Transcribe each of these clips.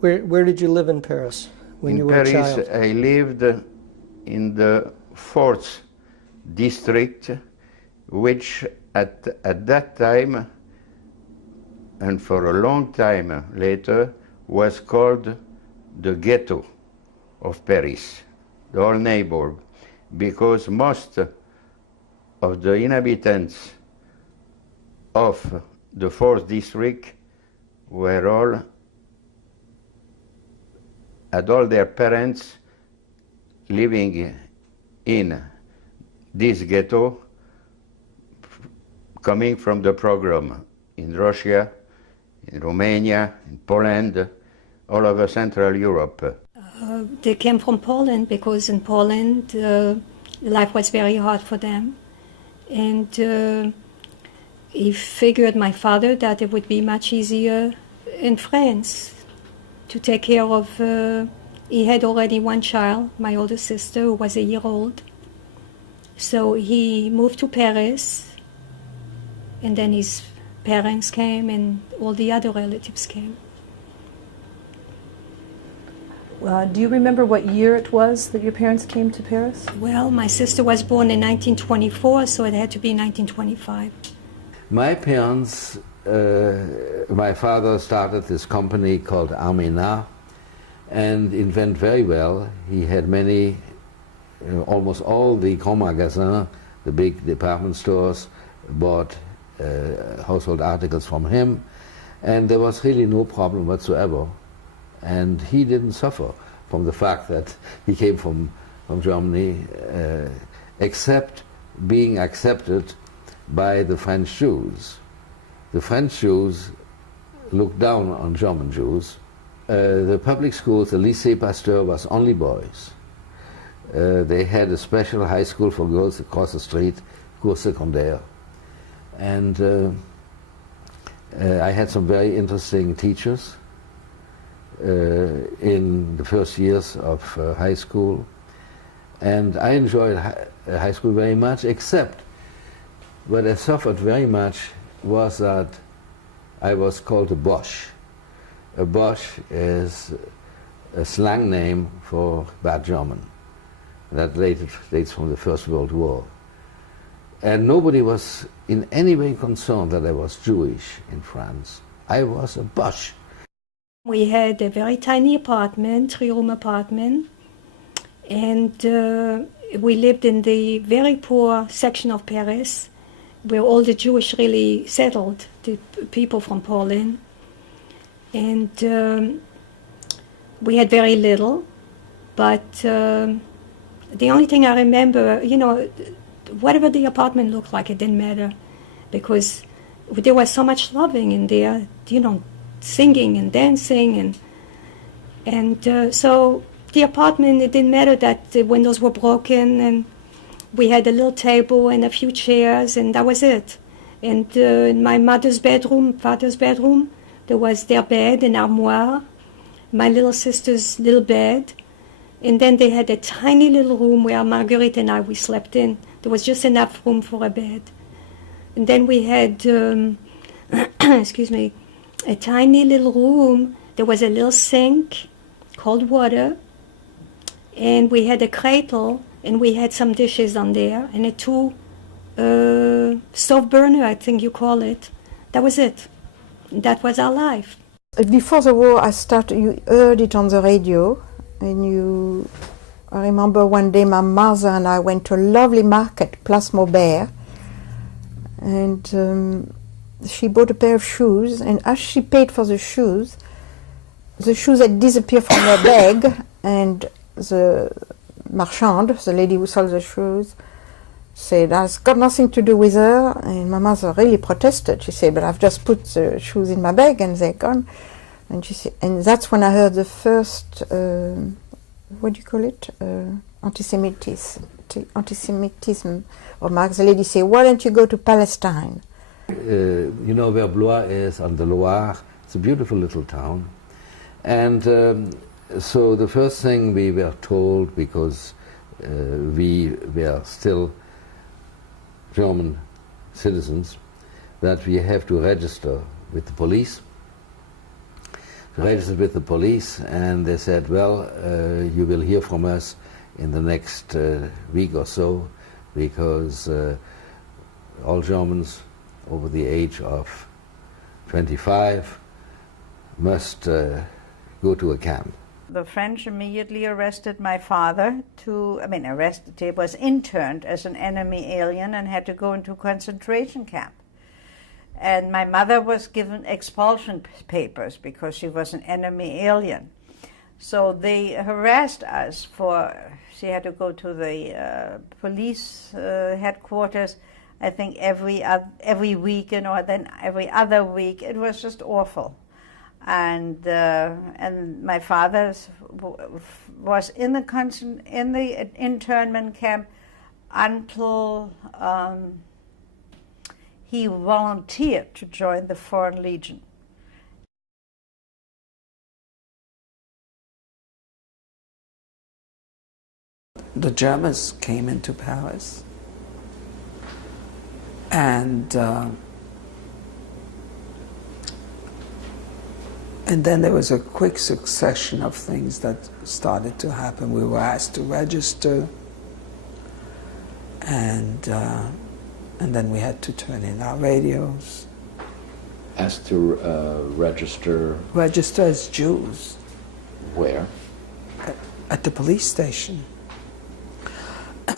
Where did you live in Paris when you were a child? In Paris, I lived in the 4th district, which at that time, and for a long time later, was called the ghetto of Paris, the whole neighborhood, because most of the inhabitants of the 4th district were had all their parents living in this ghetto, coming from the pogrom in Russia, in Romania, in Poland, all over Central Europe. They came from Poland because in Poland life was very hard for them. And he figured, my father, that it would be much easier in France to take care of, he had already one child, my older sister, who was a year old. So he moved to Paris, and then his parents came and all the other relatives came. Do you remember what year it was that your parents came to Paris? Well, my sister was born in 1924, so it had to be 1925. My parents, my father started this company called Armena, and it went very well. He had many, almost all the Grand Magasins, the big department stores, bought household articles from him, and there was really no problem whatsoever. And he didn't suffer from the fact that he came from Germany, except being accepted by the French Jews. The French Jews looked down on German Jews. The public schools, the Lycée Pasteur, was only boys. They had a special high school for girls across the street, Cours Secondaire. And I had some very interesting teachers in the first years of high school. And I enjoyed high school very much, except what I suffered very much was that I was called a Boche. A Boche is a slang name for bad German. That dates from the First World War. And nobody was in any way concerned that I was Jewish in France. I was a Boche. We had a very tiny apartment, 3-room apartment, and we lived in the very poor section of Paris, where all the Jewish really settled, the people from Poland. And we had very little, but the only thing I remember, you know, whatever the apartment looked like, it didn't matter, because there was so much loving in there, you know, singing and dancing, and so the apartment, it didn't matter that the windows were broken, and we had a little table and a few chairs, and that was it. And in my mother's bedroom, father's bedroom, there was their bed, an armoire, my little sister's little bed, and then they had a tiny little room where Marguerite and I, we slept in. There was just enough room for a bed. And then we had, excuse me, a tiny little room. There was a little sink, cold water, and we had a cradle, and we had some dishes on there, and a stove burner, I think you call it. That was it. That was our life. Before the war, you heard it on the radio, and I remember one day my mother and I went to a lovely market, Place Maubert, and she bought a pair of shoes, and as she paid for the shoes had disappeared from her bag, and the marchand, the lady who sold the shoes, said, "That's got nothing to do with her," and my mother really protested. She said, "But I've just put the shoes in my bag and they're gone." And she said, and that's when I heard the first, what do you call it, anti-Semitism remarks. The lady said, "Why don't you go to Palestine?" You know where Blois is, on the Loire. It's a beautiful little town. And so the first thing we were told, because we were still German citizens, that we have to register with the police. registered with the police, and they said, well, you will hear from us in the next week or so, because all Germans over the age of 25 must go to a camp. The French immediately arrested my father he was interned as an enemy alien and had to go into a concentration camp. And my mother was given expulsion papers because she was an enemy alien. So they harassed us she had to go to the police headquarters, I think every week, then every other week. It was just awful. And my father was in the internment camp until he volunteered to join the Foreign Legion. The Germans came into Paris, and then there was a quick succession of things that started to happen. We were asked to register, and then we had to turn in our radios. Asked to register? Register as Jews. Where? At the police station.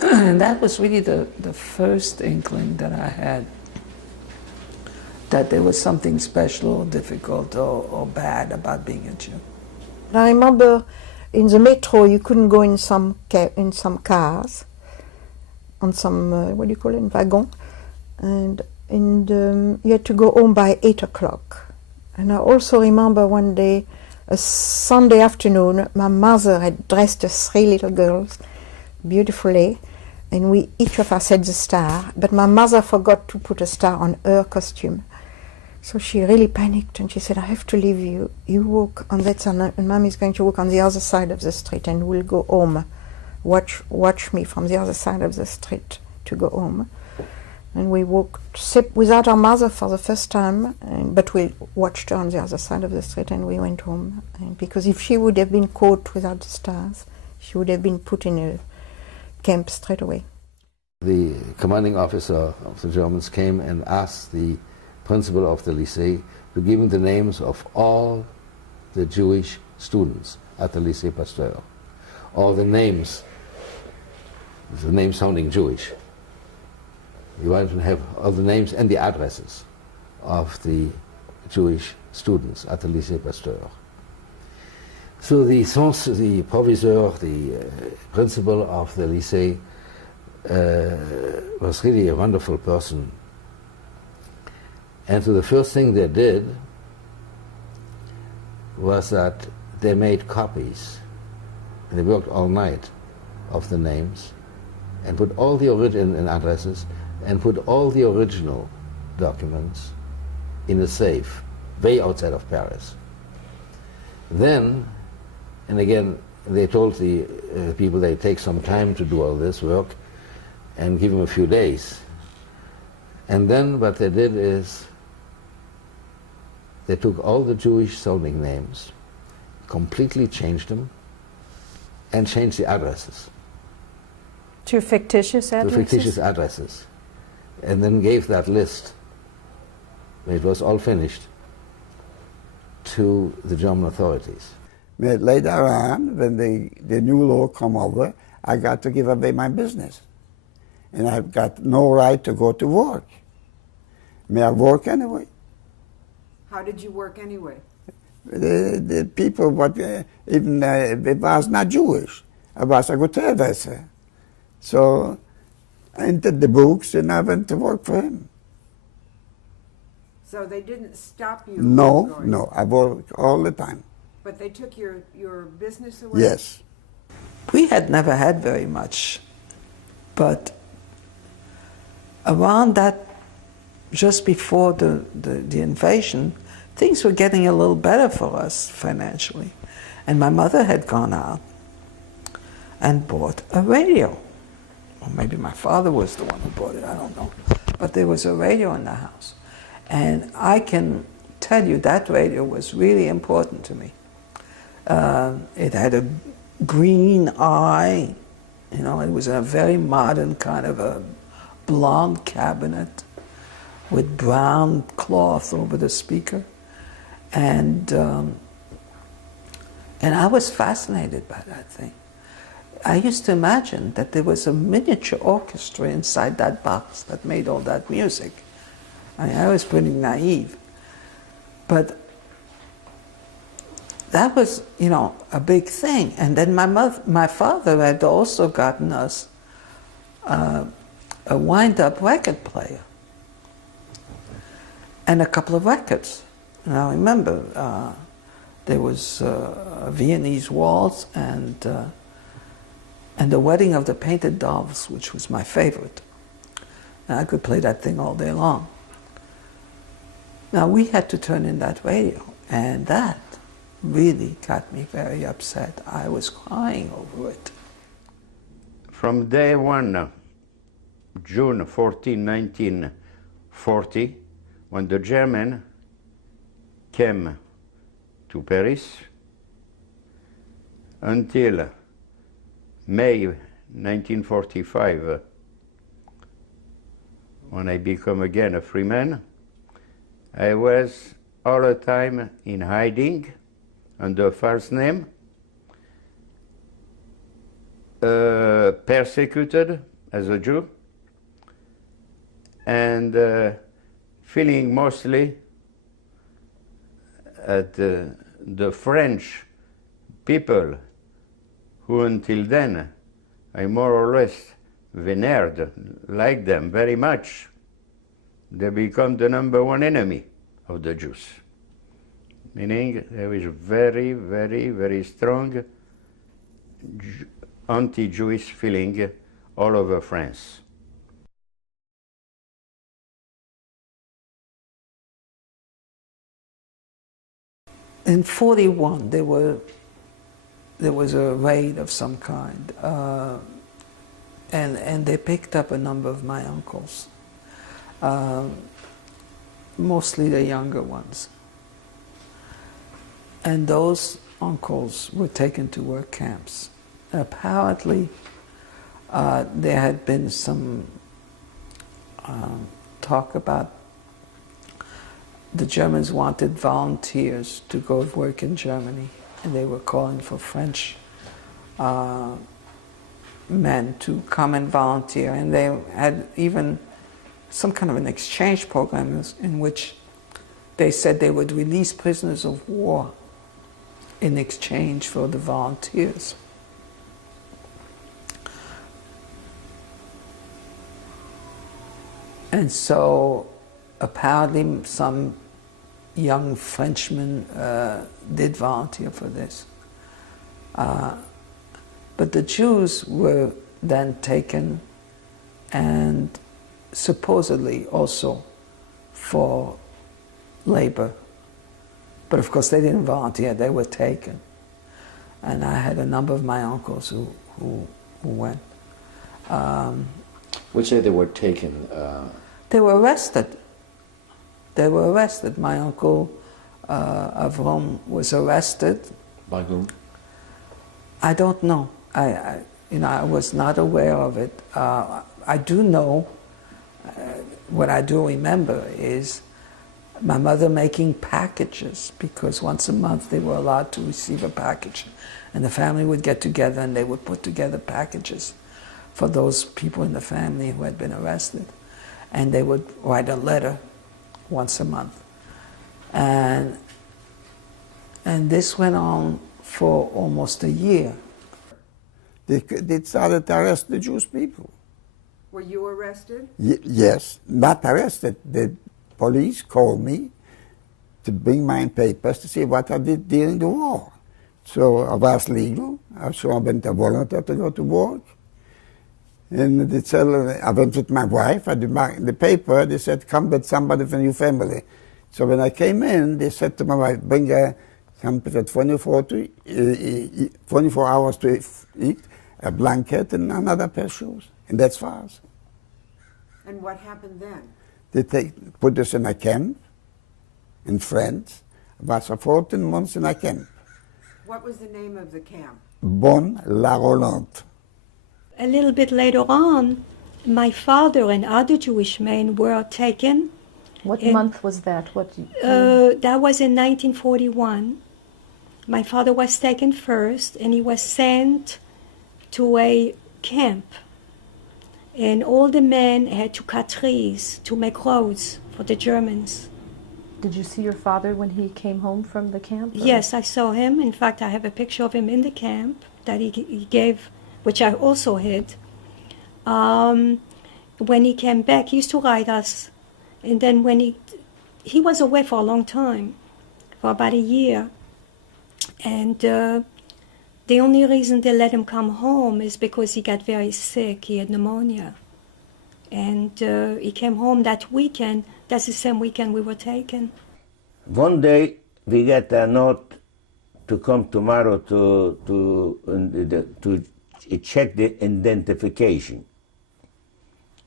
And that was really the first inkling that I had that there was something special or difficult or bad about being a Jew. I remember in the metro you couldn't go in some cars, on some, what do you call it, wagon, and you had to go home by 8 o'clock. And I also remember one day, a Sunday afternoon, my mother had dressed us 3 little girls beautifully, and each of us had the star, but my mother forgot to put a star on her costume. So she really panicked, and she said, I have to leave you. You walk on that side, and Mom is going to walk on the other side of the street, and we'll go home. Watch me from the other side of the street to go home. And we walked without our mother for the first time, but we watched her on the other side of the street, and we went home. And because if she would have been caught without the stars, she would have been put in a camp straight away. The commanding officer of the Germans came and asked the principal of the lycée to give him the names of all the Jewish students at the Lycée Pasteur. All the names sounding Jewish. He wanted to have all the names and the addresses of the Jewish students at the Lycée Pasteur. So the professor, the principal of the lycée, was really a wonderful person. And so the first thing they did was that they made copies, and they worked all night, of the names, and put all the original addresses, and put all the original documents in a safe, way outside of Paris. Then, and again, they told the people they take some time to do all this work, and give them a few days. And then what they did is they took all the Jewish sounding names, completely changed them, and changed the addresses. To fictitious addresses? To fictitious addresses. And then gave that list, when it was all finished, to the German authorities. But later on, when the new law come over, I got to give away my business. And I've got no right to go to work. May I work anyway? How did you work anyway? The people, even it was not Jewish. I was a good hairdresser. So I entered the books and I went to work for him. So they didn't stop you? No, no, I worked all the time. But they took your business away? Yes. We had never had very much, but around that, just before the invasion, things were getting a little better for us financially. And my mother had gone out and bought a radio. Or maybe my father was the one who bought it, I don't know. But there was a radio in the house. And I can tell you, that radio was really important to me. It had a green eye, you know, it was a very modern kind of a blonde cabinet with brown cloth over the speaker. And I was fascinated by that thing. I used to imagine that there was a miniature orchestra inside that box that made all that music. I mean, I was pretty naive. But that was, you know, a big thing. And then my father had also gotten us a wind-up record player and a couple of records. And I remember there was a Viennese waltz and The Wedding of the Painted Doves, which was my favorite. And I could play that thing all day long. Now we had to turn in that radio, and that really got me very upset. I was crying over it. From day one, June 14, 1940, when the German came to Paris, until May 1945, when I become again a free man, I was all the time in hiding under false name, persecuted as a Jew, and feeling mostly at the French people who until then I more or less venered, liked them very much. They become the #1 enemy of the Jews. Meaning there is very, very, very strong anti-Jewish feeling all over France. In 41, there was a raid of some kind, and they picked up a number of my uncles, mostly the younger ones. And those uncles were taken to work camps. Apparently, there had been some talk about the Germans wanted volunteers to go work in Germany, and they were calling for French men to come and volunteer. And they had even some kind of an exchange program in which they said they would release prisoners of war in exchange for the volunteers. And so apparently some young Frenchmen did volunteer for this. But the Jews were then taken and supposedly also for labor. But of course they didn't volunteer, they were taken. And I had a number of my uncles who went. Would say they were taken? They were arrested. They were arrested. My uncle Avram was arrested. By whom? I don't know. I was not aware of it. I do know, what I do remember is my mother making packages, because once a month they were allowed to receive a package. And the family would get together and they would put together packages for those people in the family who had been arrested. And they would write a letter once a month. And this went on for almost a year. They started to arrest the Jewish people. Were you arrested? Yes, not arrested. The police called me to bring my papers to see what I did during the war. So I was legal. So I went a volunteer to go to work. And they said, I went with my wife. I did the paper. They said, come with somebody from your family. So when I came in, they said to my wife, bring something 24 hours to eat, a blanket, and another pair of shoes. And that's fast. And what happened then? They put us in a camp, in France. I was for 14 months in a camp. What was the name of the camp? Bon-la-Rolante. A little bit later on, my father and other Jewish men were taken. What month was that? That was in 1941. My father was taken first, and he was sent to a camp. And all the men had to cut trees to make roads for the Germans. Did you see your father when he came home from the camp? Or? Yes, I saw him. In fact, I have a picture of him in the camp that he gave, which I also hid. When he came back, he used to write us. And then when he was away for a long time, for about a year. And the only reason they let him come home is because he got very sick. He had pneumonia. And he came home that weekend. That's the same weekend we were taken. One day we get a note to come tomorrow to check the identification.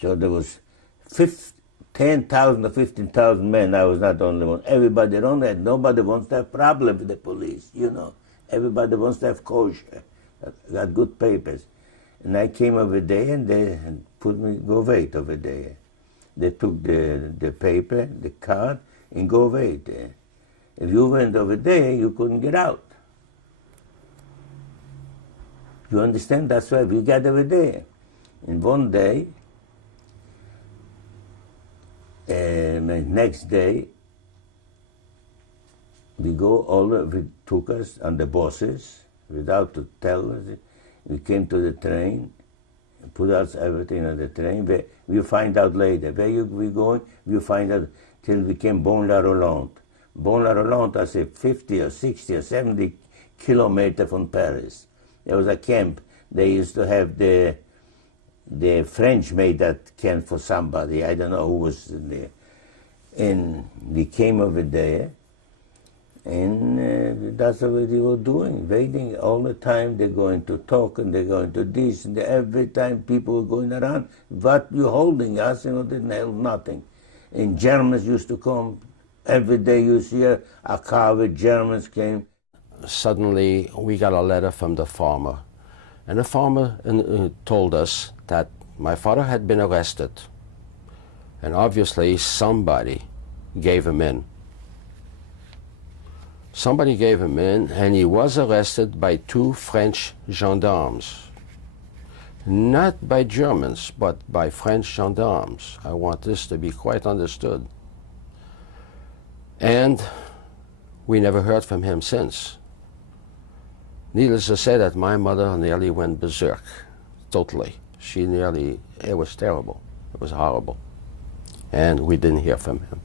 So there was 10,000 or 15,000 men. I was not the only one. Everybody around that. Nobody wants to have problem with the police, you know. Everybody wants to have kosher, got good papers. And I came over there and they put me, go wait over there. They took the paper, the card, and go wait there. If you went over there, you couldn't get out. You understand? That's why we got over there. And one day, the next day, we took us on the buses without to tell us. We came to the train, put us everything on the train. We find out later. Where we going? We find out till we came Bon-la-Rolante. Bon-la-Rolante, I say 50 or 60 or 70 kilometers from Paris. There was a camp. They used to have the French made that camp for somebody. I don't know who was there. And we came over there. And that's what they were doing, waiting all the time. They're going to talk and they're going to this. And every time people were going around, what you holding us? You know, they held nothing. And Germans used to come. Every day you see a car with Germans came. Suddenly we got a letter from the farmer. And the farmer told us that my father had been arrested. And obviously somebody gave him in. Somebody gave him in, and he was arrested by 2 French gendarmes. Not by Germans, but by French gendarmes. I want this to be quite understood. And we never heard from him since. Needless to say that my mother nearly went berserk, totally. It was terrible. It was horrible. And we didn't hear from him.